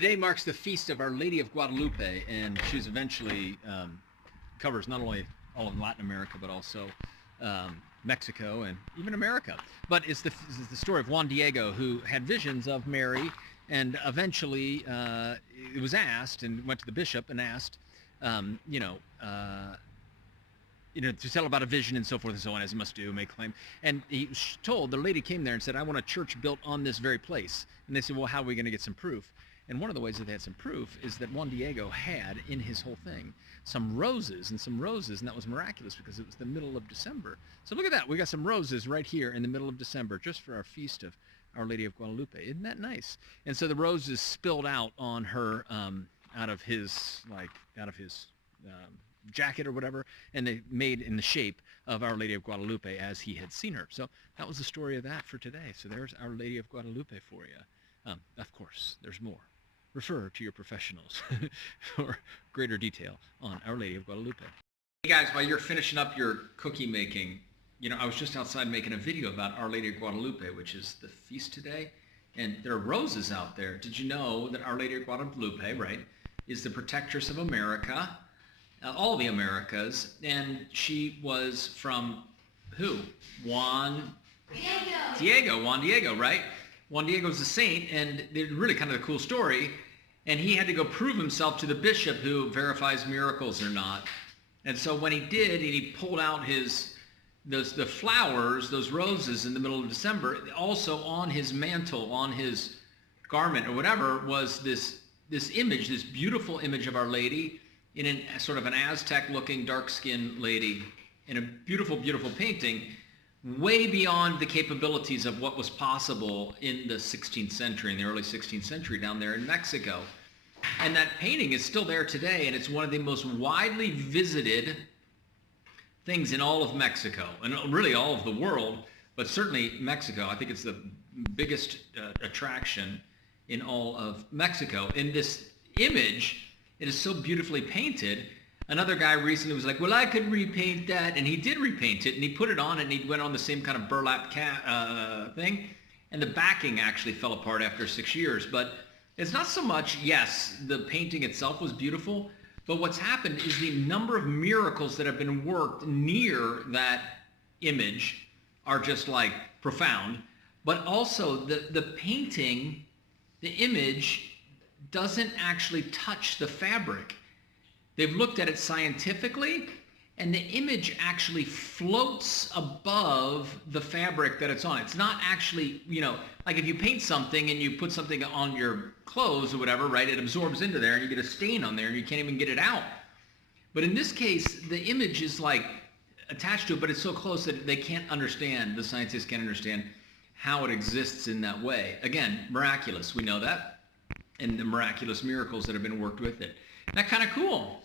Today marks the feast of Our Lady of Guadalupe, and she's eventually covers not only all of Latin America, but also Mexico and even America. But it's the story of Juan Diego, who had visions of Mary, and eventually it was asked, and went to the bishop and asked, to tell about a vision and so forth and so on, as he must do, make claim. And he was told, the lady came there and said, I want a church built on this very place. And they said, well, how are we going to get some proof? And one of the ways that they had some proof is that Juan Diego had in his whole thing some roses, and that was miraculous because it was the middle of December. So look at that. We got some roses right here in the middle of December just for our feast of Our Lady of Guadalupe. Isn't that nice? And so the roses spilled out on her out of his jacket or whatever, and they made in the shape of Our Lady of Guadalupe as he had seen her. So that was the story of that for today. So there's Our Lady of Guadalupe for you. Of course, there's more. Refer to your professionals for greater detail on Our Lady of Guadalupe. Hey guys, while you're finishing up your cookie making, I was just outside making a video about Our Lady of Guadalupe, which is the feast today, and there are roses out there. Did you know that Our Lady of Guadalupe, right, is the protectress of America, all the Americas, and she was from who? Juan Diego, right? Juan Diego's a saint, and they're really kind of a cool story. And he had to go prove himself to the bishop who verifies miracles or not. And so when he did, and he pulled out the flowers, those roses in the middle of December, also on his mantle, on his garment or whatever, was this image, this beautiful image of Our Lady in a sort of an Aztec-looking, dark-skinned lady in a beautiful, beautiful painting, way beyond the capabilities of what was possible in the 16th century, in the early 16th century down there in Mexico. And that painting is still there today, and it's one of the most widely visited things in all of Mexico, and really all of the world, but certainly Mexico. I think it's the biggest attraction in all of Mexico. In this image, it is so beautifully painted. Another guy recently was like, well, I could repaint that, and he did repaint it, and he put it on, and he went on the same kind of burlap thing, and the backing actually fell apart after 6 years. But it's not so much, yes, the painting itself was beautiful, but what's happened is the number of miracles that have been worked near that image are just like profound, but also the painting, the image, doesn't actually touch the fabric. They've looked at it scientifically, and the image actually floats above the fabric that it's on. It's not actually, like if you paint something and you put something on your clothes or whatever, right, it absorbs into there and you get a stain on there and you can't even get it out. But in this case, the image is like attached to it, but it's so close that they can't understand, the scientists can't understand how it exists in that way. Again, miraculous, we know that, and the miraculous miracles that have been worked with it. Isn't that kind of cool?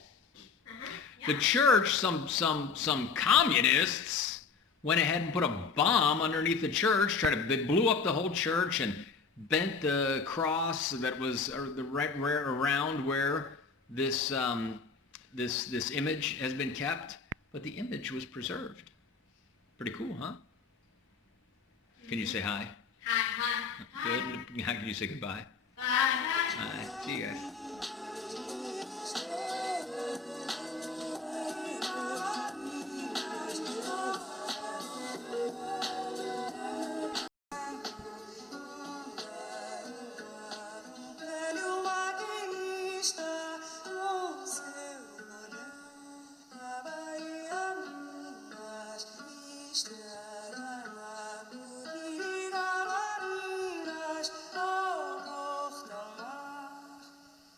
The church, some communists went ahead and put a bomb underneath the church, they blew up the whole church and bent the cross that was around where this image has been kept, but the image was preserved. Pretty cool, huh? Can you say hi? Hi. Good. How can you say goodbye? Bye. Hi. See you guys.